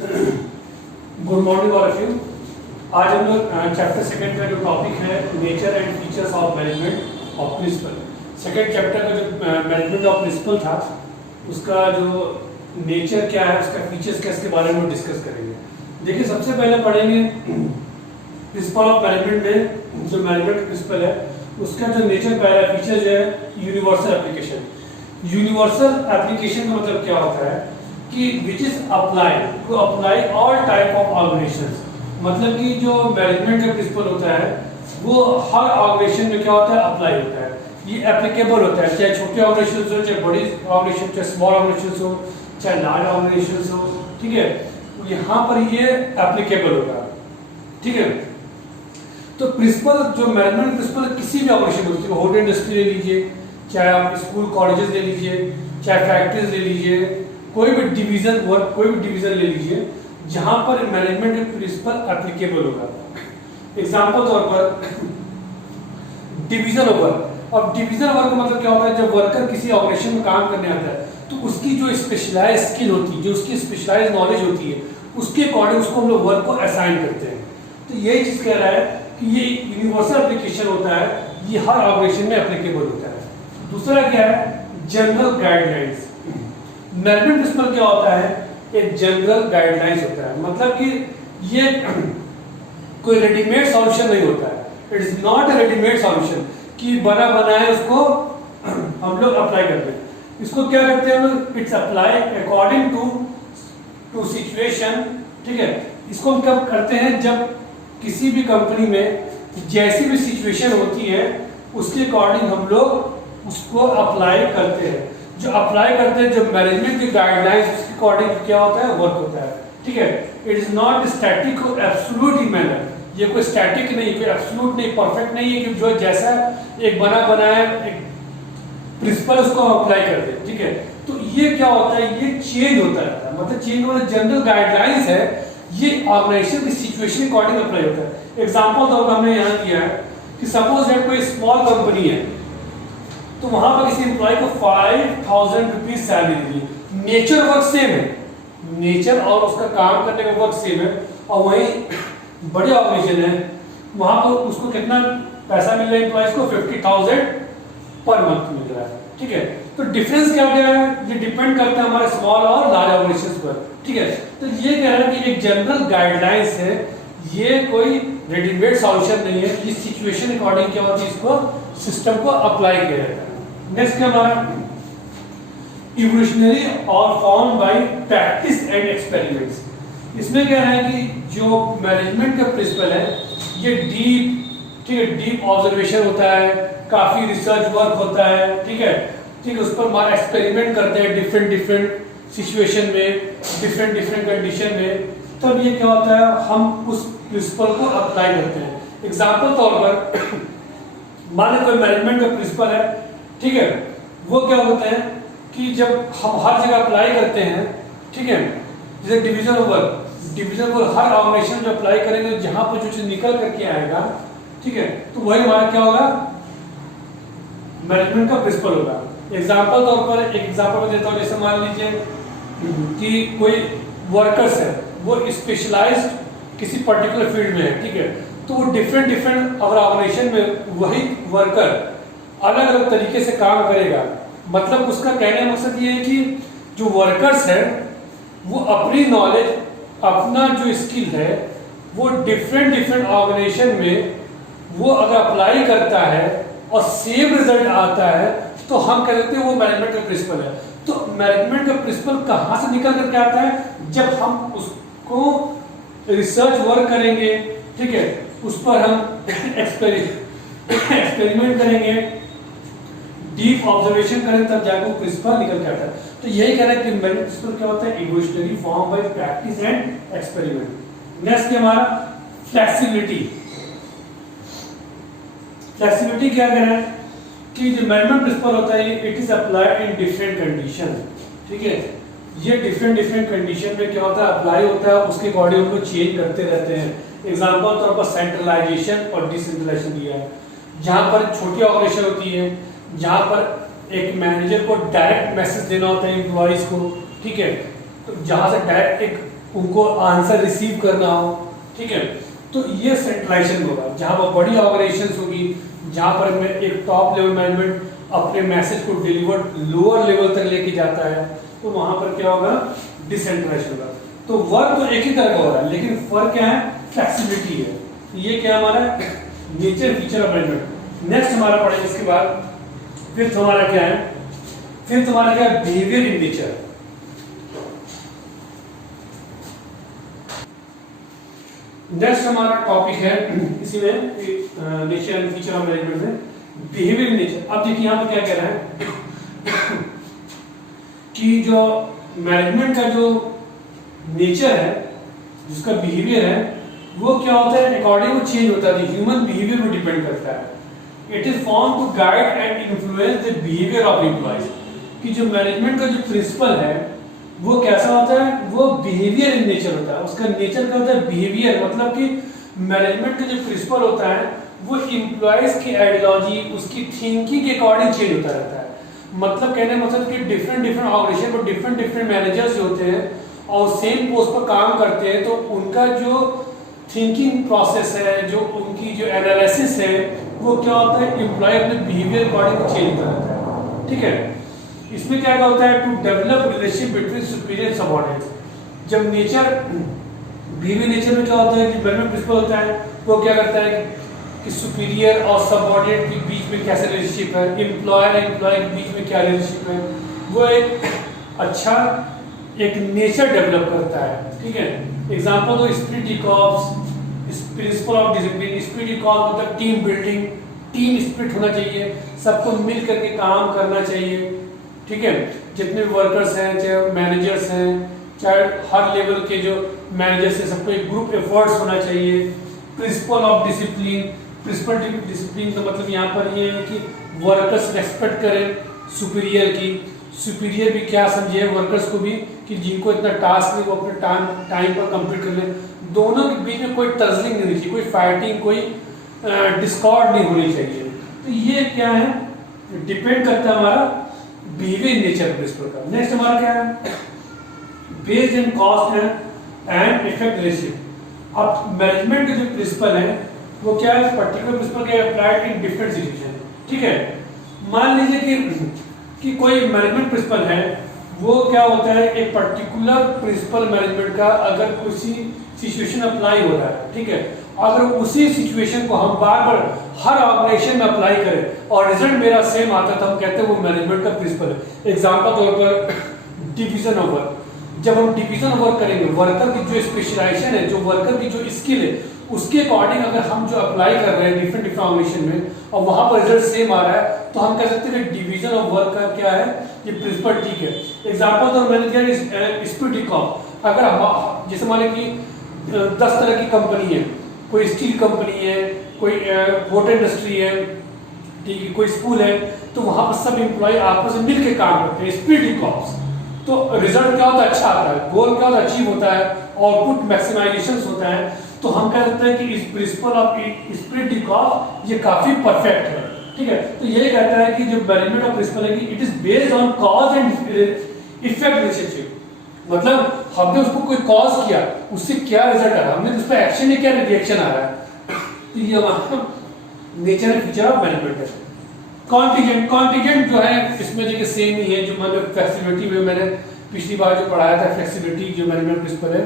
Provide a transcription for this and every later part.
Good morning all of you. आज हम लोग चैप्टर सेकंड का जो टॉपिक है nature and features of management of principle. Second chapter का जो मैनेजमेंट ऑफ प्रिंसिपल था उसका जो नेचर क्या है, उसका फीचर्स क्या, इसके बारे में डिस्कस करेंगे। देखिए, सबसे पहले पढ़ेंगे प्रिंसिपल ऑफ मैनेजमेंट में जो मैनेजमेंट प्रिंसिपल है उसका जो नेचर पहला फीचर जो है यूनिवर्सल एप्लीकेशन। यूनिवर्सल एप्लीकेशन का मतलब क्या होता है कि which is apply to apply all type of organisations. मतलब कि जो मैनेजमेंट का प्रिंसिपल होता है वो हर ऑर्गेनाइजेशन में क्या होता है, अप्लाई होता है। ये एप्लीकेबल होता है, चाहे छोटे ऑर्गेनाइजेशन हो, चाहे बड़ी ऑर्गेनाइजेशन, चाहे स्मॉल ऑर्गेनाइजेशन हो, चाहे लार्ज ऑर्गेनाइजेशन हो, ठीक है। यहाँ पर ये एप्लीकेबल होगा, ठीक है। तो प्रिंसिपल जो मैनेजमेंट प्रिंसिपल किसी भी ऑर्गेनाइजेशन होती है, होटल इंडस्ट्री ले लीजिए, चाहे आप स्कूल कॉलेजेस ले लीजिए, चाहे फैक्ट्रीज ले लीजिए, कोई भी डिवीजन वर्क, कोई भी डिवीजन ले लीजिए जहां पर मैनेजमेंट प्रिंसिपल एप्लीकेबल होगा। एग्जांपल तौर पर डिवीजन वर्क। अब डिवीजन वर्क का मतलब क्या होता है, जब वर्कर किसी ऑर्गेनाइजेशन में काम करने आता है तो उसकी जो स्पेशलाइज स्किल होती है, जो उसकी स्पेशलाइज नॉलेज होती है, उसके अकॉर्डिंग उसको हम लोग वर्क को असाइन करते हैं। तो यही चीज कह रहा है कि ये यूनिवर्सल एप्लीकेशन होता है, ये हर ऑर्गेनाइजेशन में एप्लीकेबल होता है। दूसरा क्या है, जनरल गाइडलाइंस। मैनेजमेंट प्रिंसिपल क्या होता है, एक जनरल गाइडलाइंस होता है। मतलब कि ये कोई रेडीमेड सॉल्यूशन नहीं होता है। It is not a readymade solution कि बना बनाए उसको हम लोग अप्लाई करते हैं। इसको क्या करते हैं हम लोग, it's apply according to situation, ठीक है। इसको हम कब करते हैं, जब किसी भी कंपनी में जैसी भी सिचुएशन होती है उसके अकॉर्डिंग हम लोग उसको अप्लाई करते हैं। जो अप्लाई करते हैं, जो मैनेजमेंट की गाइडलाइंस उसके अकॉर्डिंग क्या होता है, वर्क होता है, ठीक है। इट इज नॉट स्टैटिक और एब्सोल्यूट मैनर। ये कोई स्टैटिक नहीं, कोई एब्सोल्यूट नहीं, परफेक्ट नहीं है कि जो जैसा एक बना बनाया एक प्रिंसिपल उसको अप्लाई कर दे, ठीक है। तो ये क्या होता है, ये चेंज होता है। मतलब चेंज होना, जनरल गाइडलाइंस है, ये ऑर्गेनाइजेशन की सिचुएशन के अकॉर्डिंग अप्लाई होता है। एग्जांपल तौर पर हमने यहाँ दिया है कि सपोज दैट कोई स्मॉल कंपनी है तो वहां पर किसी एम्प्लॉय को 5000 रुपीज सैलरी दी। नेचर वर्क सेम है, नेचर और उसका काम करने का वर्क सेम है। और वही बड़ी ऑर्गेनाइजेशन है, वहां पर उसको कितना पैसा मिल रहा है, एम्प्लॉयज को 50,000 पर मंथ मिल रहा है, ठीक है। तो डिफरेंस क्या है, ये डिपेंड करता है हमारे स्मॉल और लार्ज ऑर्गेनाइजेशन पर, ठीक है। तो ये कह रहा है कि एक जनरल गाइडलाइंस है, ये कोई रेडीमेड सॉल्यूशन नहीं है। ये सिचुएशन अकॉर्डिंग क्या होती है, इसको सिस्टम को अप्लाई किया जाता है। नेक्स्ट क्या हमारा, इवोल्यूशनरी और form by practice and experiments. इसमें क्या है कि जो मैनेजमेंट का प्रिंसिपल है ये डीप, ठीक है, डीप ऑब्जर्वेशन होता है, काफी रिसर्च वर्क होता है, ठीक है, ठीक है। उस पर हमारा एक्सपेरिमेंट करते हैं डिफरेंट सिचुएशन में, डिफरेंट कंडीशन में। तब ये क्या होता है, हम उस प्रिंसिपल को अप्लाई करते हैं। एग्जाम्पल तौर पर मान लो कोई मैनेजमेंट का प्रिंसिपल है, ठीक है, वो क्या होता है कि जब हम हर जगह अप्लाई करते हैं, ठीक है, जैसे डिवीजन वर्क हर ऑर्गेनाइजेशन जो अप्लाई करेंगे, जहां पर जो चीज निकल करके आएगा, ठीक है, तो वही हमारा क्या होगा, मैनेजमेंट का प्रिंसिपल होगा। एग्जाम्पल तौर पर एक एग्जाम्पल मैं देता हूँ, जैसे मान लीजिए कि कोई वर्कर्स है, वो स्पेशलाइज्ड किसी पर्टिकुलर फील्ड में है, ठीक है। तो वो डिफरेंट अगर ऑर्गेनाइजेशन में वही वर्कर अलग अलग तरीके से काम करेगा। मतलब उसका कहने का मकसद ये है कि जो वर्कर्स है वो अपनी नॉलेज, अपना जो स्किल है वो डिफरेंट ऑर्गेनाइजेशन में वो अगर अप्लाई करता है और सेम रिजल्ट आता है तो हम कह देते हैं वो मैनेजमेंट का प्रिंसिपल है। तो मैनेजमेंट का प्रिंसिपल कहाँ से निकल करके आता है, जब हम उसको रिसर्च वर्क करेंगे, ठीक है, उस पर हम एक्सपेरिमेंट करेंगे, डीप ऑब्जर्वेशन करें, तब जाकर प्रिंसिपल निकल के आता है। तो यही कह रहा है कि मैनेजमेंट प्रिंसिपल क्या होता है, evolutionary form by practice and experiment. Next हमारा फ्लेक्सिबिलिटी। फ्लेक्सिबिलिटी क्या कह रहा है कि जो मैनेजमेंट प्रिंसिपल होता है it is applied in different condition, ठीक है। ये डिफरेंट कंडीशन में क्या होता है, अप्लाई होता है, उसके अकॉर्डिंग उनको चेंज करते रहते हैं। एग्जाम्पल तौर पर सेंट्रलाइजेशन और डिसेंट्रलाइजेशन दिया है। जहां पर छोटी ऑर्गेनाइजेशन होती है, जहां पर एक मैनेजर को डायरेक्ट मैसेज देना होता है एम्प्लॉइज को, ठीक है, तो जहां से डायरेक्ट एक उनको आंसर रिसीव करना हो, ठीक है। तो ये सेंट्रलाइजेशन होगा, जहां पर बड़ी ऑर्गेनाइजेशंस होगी, जहां पर में एक टॉप लेवल मैनेजमेंट अपने मैसेज को डिलीवर लोअर लेवल तक लेके जाता है, तो वहां पर क्या होगा, डिसेंट्रलाइजेशन होगा। तो वर्क तो एक ही तरह का हो रहा है, लेकिन फर्क क्या है, फ्लेक्सिबिलिटी है। ये क्या हमारा nature feature of management. Next हमारा पढ़ेंगे इसके बाद फिफ्थ हमारा क्या है, फिफ्थ हमारा क्या है, बिहेवियर इन नेचर। नेक्स्ट हमारा टॉपिक है इसी में nature and feature of management में बिहेवियर इन नेचर। अब देखिए यहाँ पर क्या कह रहा है कि जो मैनेजमेंट का जो नेचर है, जिसका बिहेवियर है, वो क्या होता है, अकॉर्डिंग टू चेंज होता है, ह्यूमन बिहेवियर पर डिपेंड करता है। It is form to guide and influence the behaviour of employees. कि जो मैनेजमेंट का जो प्रिंसिपल है वो कैसा होता है, वो बिहेवियर इन नेचर होता है। उसका नेचर क्या होता है, बिहेवियर। मतलब कि मैनेजमेंट का जो प्रिंसिपल होता है वो एम्प्लॉइज की आइडियोलॉजी, उसकी थिंकिंग के अकॉर्डिंग चेंज होता रहता है। मतलब कहने मतलब कि डिफरेंट ऑर्गेनाइजेशन पर डिफरेंट मैनेजर्स होते हैं और सेम पोस्ट पर काम करते हैं, तो उनका जो थिंकिंग प्रोसेस है, जो उनकी जो एनालिसिस है, वो क्या होता है, एम्प्लॉय अपने बिहेवियर अकॉर्डिंग चेंज होता रहता है, ठीक है। इसमें क्या होता है, to develop relationship between superior subordinates. जब नेचर बिहेवियर नेचर में क्या होता है कि मैनेजमेंट प्रिंसिपल होता है, वो क्या करता है कि सुपीरियर और सबऑर्डिनेट के बीच में कैसे रिलेशनशिप है, एम्प्लॉयर एम्प्लॉय के बीच में क्या रिलेशनशिप है, वो एक अच्छा एक नेचर डेवलप करता है, ठीक है। एग्जांपल दो, spirit D corps, principal of discipline. Spirit D corps मतलब टीम बिल्डिंग, टीम स्पिरिट होना चाहिए, सबको मिल करके काम करना चाहिए, ठीक है। जितने भी वर्कर्स हैं, चाहे मैनेजर्स हैं, चाहे हर लेवल के जो मैनेजर्स हैं, सबको एक ग्रुप एफर्ट्स होना चाहिए। Principle of discipline, principle discipline का मतलब यहाँ पर ये है कि वर्कर्स रेस्पेक्ट करें सुपीरियर की, सुपीरियर भी क्या समझे वर्कर्स को भी कि जिनको इतना टास्क नहीं वो अपने टाइम पर कंप्लीट कर लें। दोनों के बीच में कोई टजलिंग नहीं होनी चाहिए, कोई फाइटिंग, कोई डिस्कॉर्ड नहीं होनी चाहिए। तो ये क्या है, डिपेंड करता है हमारा बिहेवियर नेचर प्रिंसिपल का। नेक्स्ट हमारा क्या है, based in cost and effect relationship. अब मैनेजमेंट के जो प्रिंसिपल है वो क्या है, पर्टिकुलर प्रिंसिपल के अप्लाइड इन डिफरेंट सिचुएशन, ठीक है। मान लीजिए कि कोई मैनेजमेंट प्रिंसिपल है, वो क्या होता है, एक पर्टिकुलर प्रिंसिपल मैनेजमेंट का अगर किसी सिचुएशन अप्लाई हो रहा है, ठीक है, अगर उसी सिचुएशन को हम बार बार हर ऑर्गेनाइजेशन में अप्लाई करें और रिजल्ट मेरा सेम आता है, तो हम कहते हैं वो मैनेजमेंट का प्रिंसिपल है। एग्जांपल तौर पर डिवीजन ऑफ वर्क। जब हम डिवीजन ऑफ वर्क करेंगे, वर्कर की जो स्पेशलाइजेशन है, जो वर्कर की जो स्किल है, उसके अकॉर्डिंग अगर हम जो अप्लाई कर रहे हैं डिफरेंट ऑर्गेनाइजेशन में और वहां पर रिजल्ट सेम आ रहा है, तो हम कह सकते हैं डिवीजन ऑफ वर्क का क्या है, ये प्रिंसिपल ठीक है। एग्जांपल तो मैंने दिया स्पिरिट कॉप। अगर हम जैसे मान लें कि 10 तरह की कंपनी है, कोई स्टील कंपनी है, कोई होटल इंडस्ट्री है, ठीक है, कोई स्कूल है, तो वहां पर सब एम्प्लॉय आपस में मिलकर काम करते हैं, स्पिरिट कॉप्स। तो रिजल्ट क्या होता है, अच्छा आता है, गोल क्या होता है, अचीव होता है, आउटपुट मैक्सिमाइजेशन होता है। तो हम कह सकते हैं कि इस प्रिंसिपल ऑफ स्पिरिट कॉप ये काफी परफेक्ट है, ठीक है। तो ये कहता है कि जो मैनेजमेंट ऑफ प्रिंसिपल है कि it is based on cause and effect relationship. मतलब हमने उसको कोई कॉज किया, उससे क्या रिजल्ट आ रहा है, हमने उस पर एक्शन नहीं किया, रिएक्शन आ रहा है। तो ये हमारा nature and feature of management है। कॉन्टीजेंट जो है इसमें देखिए सेम ही है, जो मैंने फ्लेक्सिबिलिटी में मैंने पिछली बार जो पढ़ाया था, फ्लेक्सिबिलिटी जो मैनेजमेंट प्रिंसिपल है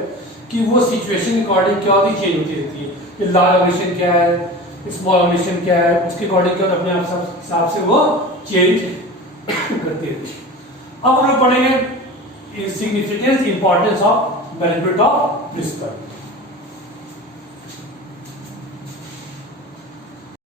कि वो सिचुएशन के अकॉर्डिंग क्या होती चेंज होती रहती है। कि लार्ज ऑर्गेनाइजेशन क्या है, स्मॉल ऑर्गेनाइजेशन क्या है, उसके अकॉर्डिंग क्या अपने आप हिसाब से वो चेंज करती रहती है। अब हम लोग पढ़ेंगे significance importance of management of principal.